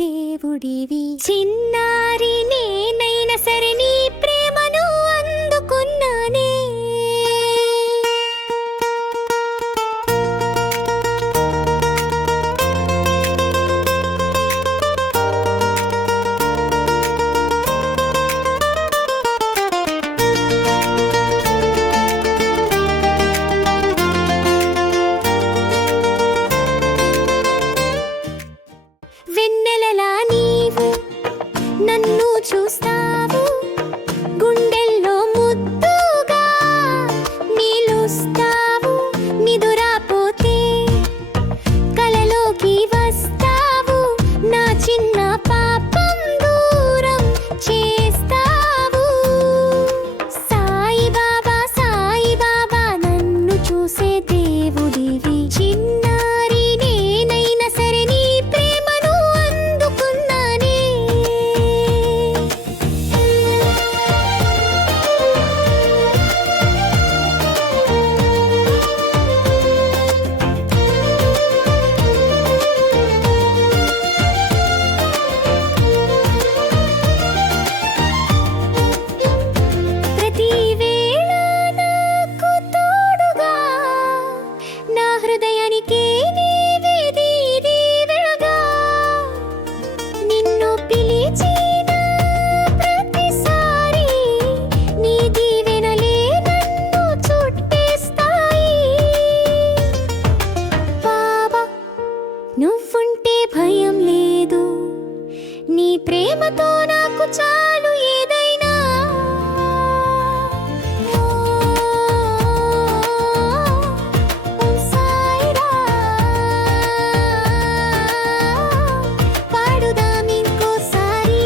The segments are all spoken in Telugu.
దేవుడివి. చిన్నారి నేనైనా సరే నీ ప్రేమను అందుకున్నానే. వెన్నెలలా నీవు నన్ను చూస్తావు, గుండెల్లో ముద్దుగా నిలుస్తావు. నిదురాపోతే కలలోకి వస్తావు, నా చిన్న పాపం దూరం చేస్తావు. సాయి బాబా సాయి బాబా నన్ను చూసే దేవుడివి. చిన్నారి నేనైనా సరే నీ ప్రేమను అందుకున్నానే. ప్రతి వేళ నాకు తోడుగా నా హృదయానికే నీవే దీవెనగా. నిన్ను పిలిచిన ప్రతిసారి నీ దీవెనలే నన్ను చుట్టేస్తాయి. బాబా నువ్వుంటే భయం లేదు, నీ ప్రేమతో నాకు చాలు ఏదైనా. ఓం సాయిరా పాడుదాం ఇంకోసారి.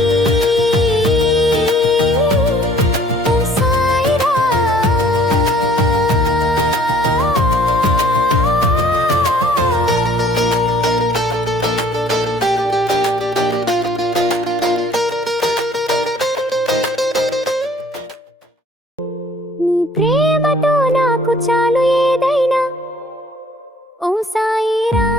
ఓం సాయిరా నీ ప్రేమతో నాకు చాలు ఏదైనా. ఓం సాయిరా.